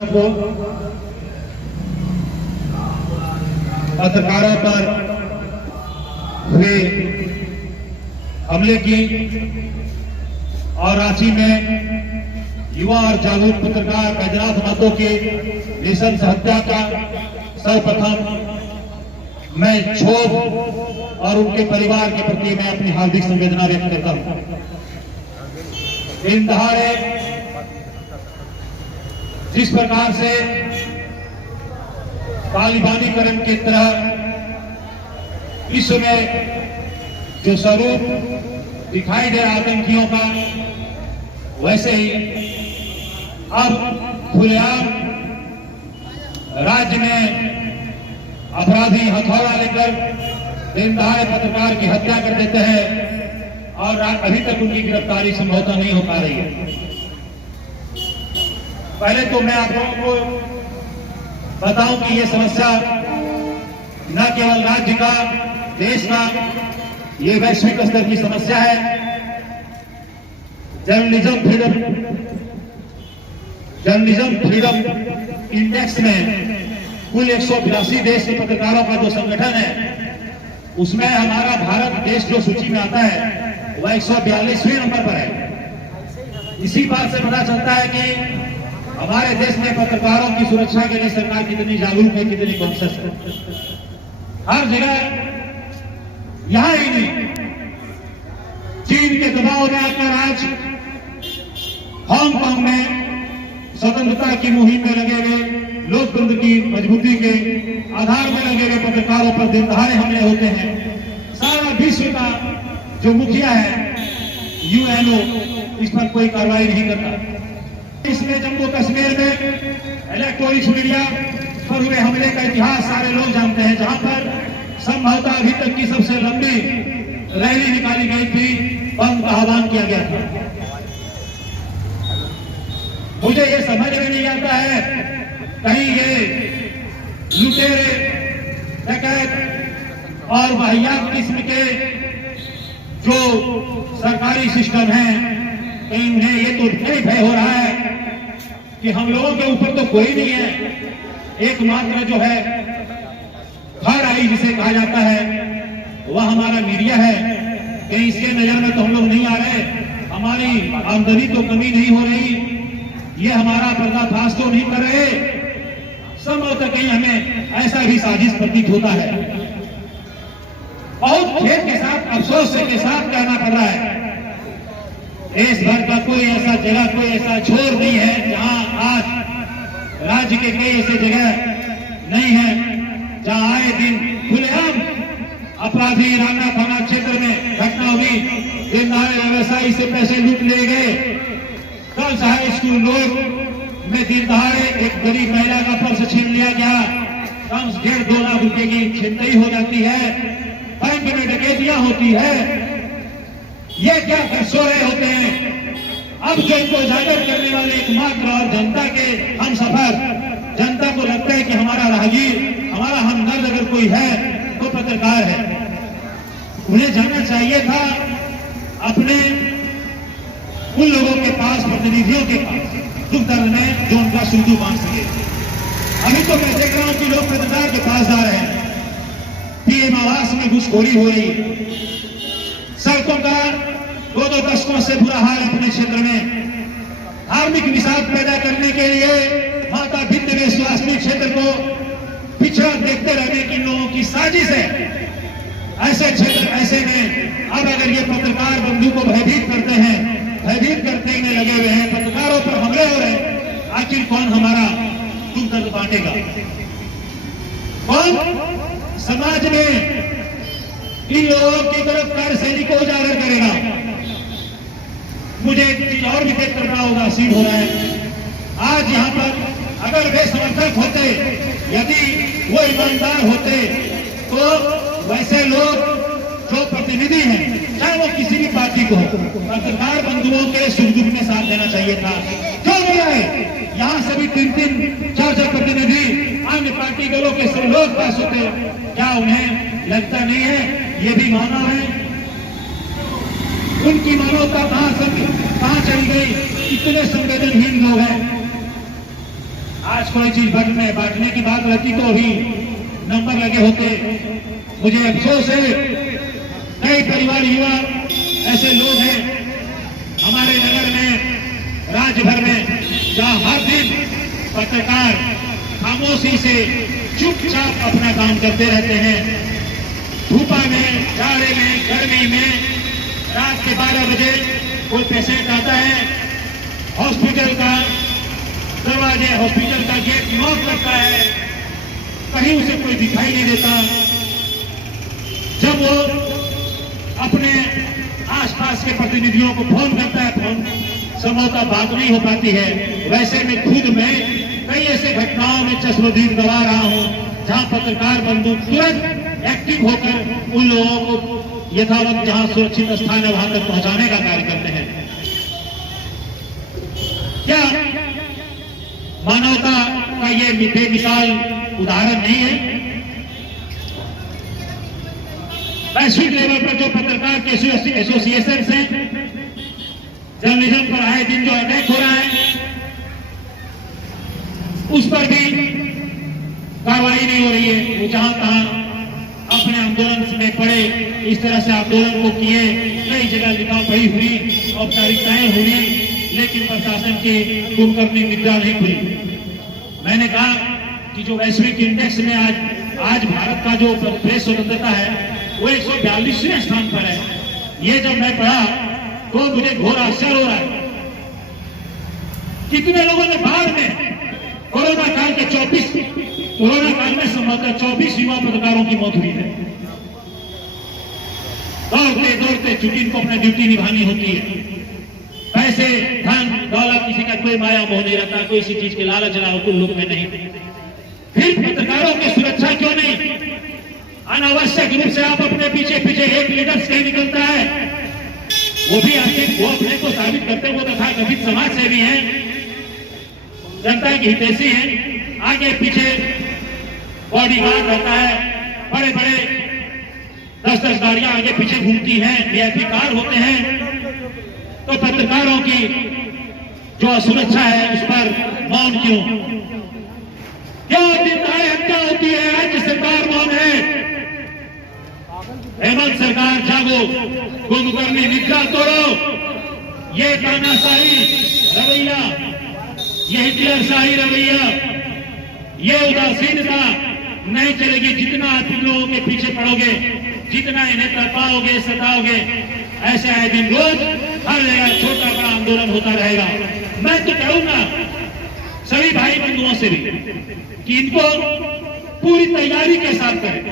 पत्रकारों पर हुए हमले की और रांची में युवा और जागरूक पत्रकार बैजनाथ महतो के नृशंस हत्या का सर्वप्रथम मैं क्षोभ और उनके परिवार के प्रति मैं अपनी हार्दिक संवेदना व्यक्त करता हूं। दिन दहाड़े जिस प्रकार से तालिबानीकरण की तरह विश्व में जो स्वरूप दिखाई दे रहा आतंकियों का, वैसे ही अब खुलेआम राज्य में अपराधी हथौड़ा लेकर दिन दहाड़े पत्रकार की हत्या कर देते हैं और अभी तक उनकी गिरफ्तारी संभवतः नहीं हो पा रही है। पहले तो मैं आप लोगों को बताऊं कि ये समस्या न केवल राज्य का, देश का, ये वैश्विक स्तर की समस्या है। जर्नलिज्म फ्रीडम इंडेक्स में कुल 182 देश के पत्रकारों का जो संगठन है, उसमें हमारा भारत देश जो सूची में आता है वह 142वें नंबर पर है। इसी बात से पता चलता है कि हमारे देश में पत्रकारों की सुरक्षा के लिए सरकार कितनी जागरूक है, कितनी कॉन्शियस है। हर जगह, यहां ही नहीं, चीन के दबाव में आकर आज हांगकांग में स्वतंत्रता की मुहिम में लगे हुए, लोकतंत्र की मजबूती के आधार में लगे हुए पत्रकारों पर दिन दहाड़े हमले होते हैं। सारा विश्व का जो मुखिया है यूएनओ, इस पर कोई कार्रवाई नहीं करता। इसमें जम्मू कश्मीर में इलेक्ट्रॉनिक्स मीडिया पर हुए हमले का इतिहास सारे लोग जानते हैं, जहां पर संभवतः अभी तक की सबसे लंबी रैली निकाली गई थी, बंद का आह्वान किया गया था। मुझे ये समझ में नहीं आता है, कहीं ये लुटेरे, डकैत और वाहियात किस्म के जो सरकारी सिस्टम हैं, इन्हें ये तो नहीं भय हो रहा है कि हम लोगों के ऊपर तो कोई नहीं है, एकमात्र जो है थर्ड आई जिसे कहा जाता है वह हमारा मीडिया है। कहीं इसके नजर में तो हम लोग नहीं आ रहे, हमारी आमदनी तो कमी नहीं हो रही, ये हमारा पर्दाफाश तो नहीं कर रहे। संभवतः कहीं हमें ऐसा भी साजिश प्रतीत होता है। बहुत खेद के साथ, अफसोस के साथ कहना पड़ रहा है, देश भर का कोई ऐसा जगह, कोई ऐसा छोर नहीं है जहां आज राज्य के कई ऐसे जगह नहीं है जहां आए दिन खुलेआम अपराधी रामना थाना क्षेत्र में घटना हुई, दिन दहाड़े व्यवसायी से पैसे लूट ले गए। गर्ल्स हाई स्कूल रोड में दिन दहाड़े एक गरीब महिला का पर्स छीन लिया गया, कम से 1.5-2 लाख रुपए की छिनतई हो जाती है, बैंक में डकैतियां होती है। ये क्या कर सो रहे होते हैं? अब जो इनको उजागर करने वाले एकमात्र और जनता के हम सफर, जनता को लगता है कि हमारा राहगीर, हमारा हमदर्द अगर कोई है तो पत्रकार है। उन्हें जाना चाहिए था अपने उन लोगों के पास, प्रतिनिधियों के पास, दुख दर्द में जो उनका सुलझू मांग सके। अभी तो मैं देख रहा हूं कि लोग पत्रकार के पास जा रहे हैं, पीएम आवास में घुसखोरी हो रही, सड़कों का 2-2 दशकों से बुरा हाल अपने क्षेत्र में। धार्मिक निषाद पैदा करने के लिए माता विंध्यवासिनी क्षेत्र को पिछड़ा देखते रहने की लोगों की साजिश है। ऐसे क्षेत्र, ऐसे में अब अगर ये पत्रकार बंधु को भयभीत करते हैं, भयभीत करने में लगे हुए हैं, पत्रकारों पर हमले हो रहे हैं, आखिर कौन हमारा दुख दर्द बांटेगा? कौन समाज में इन लोगों की तरफ कार्यशैली को उजागर करेगा? मुझे एक चीज और भी देखकर बड़ा उदासीन हो रहा है। आज यहाँ पर अगर वे समर्थक होते, यदि वो ईमानदार होते, तो वैसे लोग जो प्रतिनिधि हैं, चाहे वो किसी भी पार्टी को, पत्रकार बंधुओं के सुख दुख में साथ देना चाहिए था। क्यों नहीं आए? यहाँ सभी 3-3, 4-4 प्रतिनिधि अन्य पार्टी दलों के सब लोग पास होते, क्या उन्हें लगता नहीं है ये भी मानव है? उनकी मानवता कहां चली गई? इतने संवेदनहीन लोग हैं। आज कोई चीज बांटने की बात रहती तो भी नंबर लगे होते। मुझे अफसोस है, कई परिवार युवा ऐसे लोग हैं हमारे नगर में, राज्य भर में, जहां हर दिन पत्रकार खामोशी से चुपचाप अपना काम करते रहते हैं। धूपा में, जाड़े में, गर्मी में, रात के 12 बजे कोई पेशेंट आता है, हॉस्पिटल का दरवाजे, हॉस्पिटल का गेट लॉक करता है, कहीं उसे कोई दिखाई नहीं देता। जब वो अपने आसपास के प्रतिनिधियों को फोन करता है, फोन संभवतः बात नहीं हो पाती है। वैसे में खुद मैं कई ऐसे घटनाओं में चश्मदीद गवा रहा हूं जहां पत्रकार बंधु तुरंत एक्टिव होकर उन लोगों को यथावत जहां सुरक्षित स्थान है वहां तक पहुंचाने का कार्य करते हैं। क्या मानवता का ये बेमिसाल उदाहरण नहीं है? वैश्विक लेवल पर जो पत्रकार के एसोसिएशन हैं, जर्नलिज्म पर आए दिन जो अटैक हो रहा है, उस पर भी कार्रवाई नहीं हो रही है। वो जहां तहां अपने आंदोलन में पड़े, इस तरह से आंदोलन को किए, कई जगह लिखा पढ़ी हुई, औपचारिकताएं हुई, लेकिन प्रशासन की कुलकर्णी निद्रा नहीं खुली। मैंने कहा कि जो वैश्विक इंडेक्स में आज भारत का जो प्रेस स्वतंत्रता है वो 142वें स्थान पर है। ये जब मैं पढ़ा तो मुझे घोर आश्चर्य हो रहा है। कितने लोगों ने बाढ़ में कोरोना काल में संभवतः 24 युवा पत्रकारों की मौत हुई है। दौड़ते चूंकि इनको अपना ड्यूटी निभानी होती है। पैसे, धन, दौलत, किसी का कोई माया मोह नहीं रहता, कोई इसी चीज के लालच राहुल लोग में नहीं। फिर पत्रकारों की सुरक्षा क्यों नहीं? अनावश्यक रूप से आप अपने पीछे एक लीडर से निकलता है, वो अपने को साबित करते हुए तथाकथित समाज सेवी हैं, जनता के हितैषी हैं। आगे पीछे बॉडीगार्ड रहता है, बड़े 10 गाड़ियां आगे पीछे घूमती हैं, वीआईपी कार होते हैं। तो पत्रकारों की जो असुरक्षा है उस पर मौन क्यों? क्या दिन हत्या होती है, राज्य सरकार मौन है? हेमंत सरकार जागो, कुंभकर्णी निद्रा तोड़ो। ये तानाशाही रवैया, ये हिटलरशाही रवैया, ये उदासीनता नहीं चलेगी। जितना आप इन लोगों के पीछे पड़ोगे, जितना इन्हें तपाओगे, सताओगे, ऐसे आए दिन रोज हर जगह छोटा बड़ा आंदोलन होता रहेगा। मैं तो कहूंगा सभी भाई बंधुओं से भी कि इनको पूरी तैयारी के साथ करें,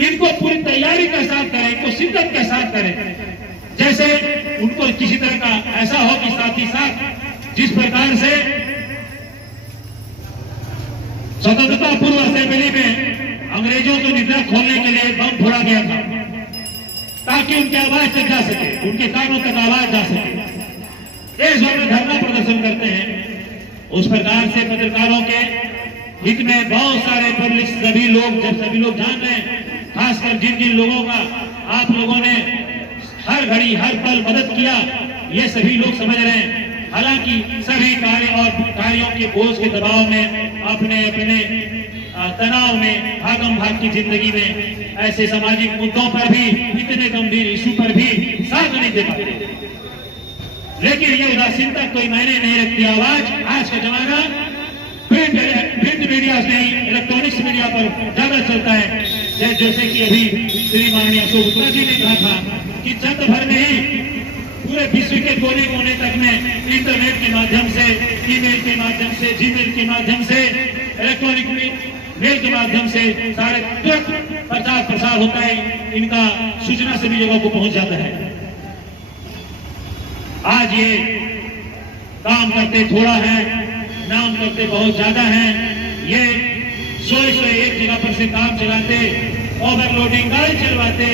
इनको पूरी तैयारी के साथ करें, इनको शिद्दत के साथ करें। जैसे उनको किसी तरह का ऐसा हो कि साथ ही साथ जिस प्रकार से स्वतंत्रता पूर्व असेंबली में अंग्रेजों को निद्रा खोलने के लिए बम फोड़ा गया था ताकि उनकी आवाज तक जा सके, उनके कानों तक आवाज जा सके। देश भर में धरना प्रदर्शन करते हैं। उस प्रकार से पत्रकारों के हित में बहुत सारे पब्लिक, सभी लोग जान रहे हैं, खासकर जिन जिन लोगों का आप लोगों ने हर घड़ी हर पल मदद किया, ये सभी लोग समझ रहे हैं। हालांकि सभी कार्यों के बोझ के दबाव में, अपने तनाव में, भागम भाग की जिंदगी में ऐसे सामाजिक मुद्दों पर भी, इतने गंभीर इशू पर भी साथ नहीं दे पाते। लेकिन ये उदासीनता कोई मायने नहीं रखती। आवाज आज का जमाना प्रिंट मीडिया से नहीं, इलेक्ट्रॉनिक्स मीडिया पर ज्यादा चलता है। जैसे कि अभी श्री माननीय अशोक गुप्ता जी ने कहा था कि चंद भर में ही पूरे विश्व के कोने कोने तक में इंटरनेट के माध्यम से, ईमेल के माध्यम से, जीमेल के माध्यम से, इलेक्ट्रॉनिक मेल के माध्यम से सारे तुरंत प्रचार प्रसार होता है। इनका सूचना सभी जगहों को पहुंच जाता है। आज ये काम करते थोड़ा है, नाम करते बहुत ज्यादा है। ये 100 एक जगह पर से काम चलाते, ओवरलोडिंग गाड़ी चलवाते,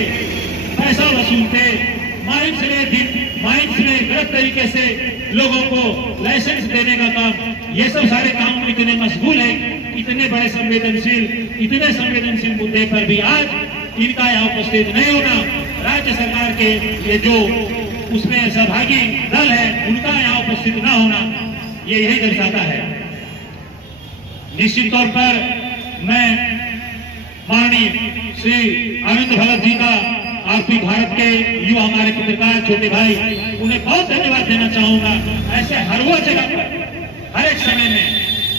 पैसा वसूलते, माइंस में गलत तरीके से लोगों को लाइसेंस देने का काम, ये सब सारे काम में इतने मशगूल है। इतने संवेदनशील मुद्दे पर भी आज इनका यहाँ उपस्थित नहीं होना, राज्य सरकार के ये जो उसमें सहभागी दल है उनका यहाँ उपस्थित न होना, ये यही दर्शाता है। निश्चित तौर पर मैं माननीय श्री आनंद भगत जी का आरपी भारत के युवा हमारे पत्रकार छोटे भाई, उन्हें बहुत धन्यवाद देना चाहूंगा। ऐसे हर वो जगह पर हर एक समय में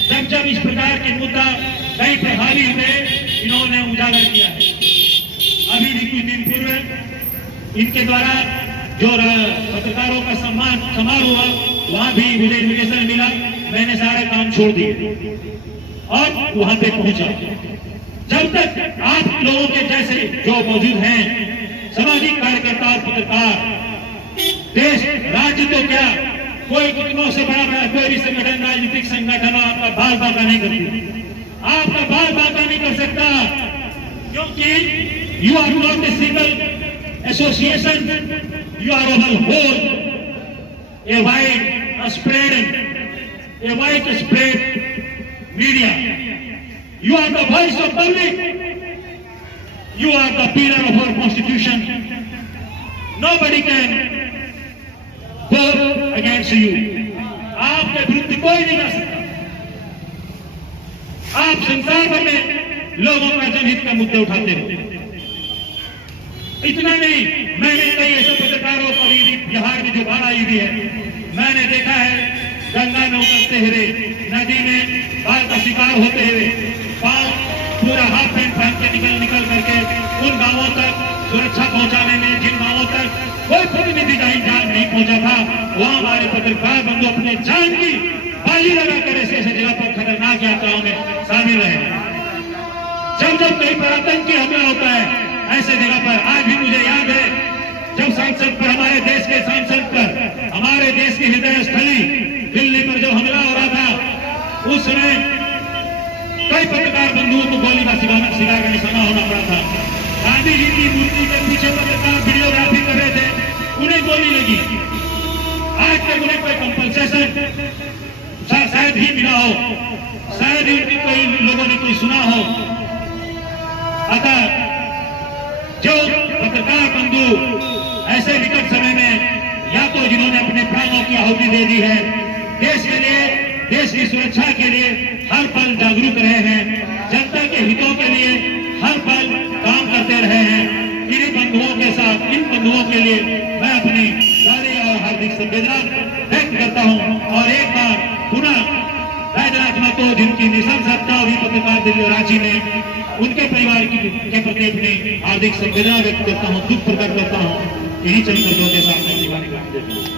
जब जब इस प्रकार के मुद्दा कई प्रभावी हुए, इन्होंने उजागर किया है। अभी भी कुछ दिन पूर्व इनके द्वारा जो पत्रकारों का सम्मान समारोह हुआ, वहां भी मुझे इन्विटेशन मिला। मैंने सारे काम छोड़ दिए और वहां पे पहुंचा। जब तक आप लोगों के जैसे जो मौजूद हैं, सामाजिक कार्यकर्ता और पत्रकार, देश राज्य तो क्या, कोई कितनों से बड़ा कोई भी संगठन, राजनीतिक संगठन आपका बाल बाका नहीं करती, आपका बाल बाका नहीं कर सकता, क्योंकि you are not a single association, you are over whole, a wide spread media, you are the voice of public, you are the pillar of our constitution, nobody can go against you, आपके विरुद्ध कोई नहीं कर सकता। आप संसार भर में लोगों का जनहित का मुद्दे उठाते हो। इतना नहीं, मैंने कई ऐसे पत्रकारों को भी बिहार में जो बाढ़ आई हुई है, मैंने देखा है गंगा में उतरते हुए, नदी में बाढ़ का शिकार होते हुए, पूरा हाफ पैंट पहन के निकल करके उन गांवों तक सुरक्षा पहुंचाने में, जिन गांवों तक कोई प्रतिनिधि जान नहीं पहुंचा था, वहां हमारे पत्रकार बंधु अपने जान की बाजी लगाकर ऐसे जगह पर खतरनाक यात्राओं में शामिल रहे। जब जब कहीं पर आतंकी हमला होता है ऐसे जगह पर, आज भी मुझे याद है जब सांसद पर, हमारे देश के सांसद पर, हमारे देश की हृदय स्थली दिल्ली पर जब हमला हो रहा था, उस समय कई पत्रकार बंधुओं को गोली का शिकार का निशाना होना पड़ा था। गांधी जी की मूर्ति के पीछे पत्रकार वीडियोग्राफी कर रहे थे, उन्हें गोली लगी। आज तक उन्हें कोई कंपनसेशन शायद ही मिला हो, शायद ही कोई लोगों ने कोई सुना हो। अतः जो पत्रकार बंधु ऐसे विकट समय में या तो जिन्होंने अपने प्राणों की आहुति दे दी है, देश के लिए, देश की सुरक्षा के लिए हर पल जागरूक रहे हैं, जनता के हितों के लिए हर पल काम करते रहे हैं, इन बंधुओं के साथ, इन बंधुओं के लिए मैं अपनी सारी और हार्दिक संवेदना व्यक्त करता हूं। और एक बार पुनः बैजनाथ महतो, जिनकी निसंसता हुई पत्रकार दिल्ली रांची में, उनके परिवार के प्रति अपनी हार्दिक संवेदना व्यक्त करता हूं, दुख प्रकट करता हूं। यही चंद शब्दों के साथ मैं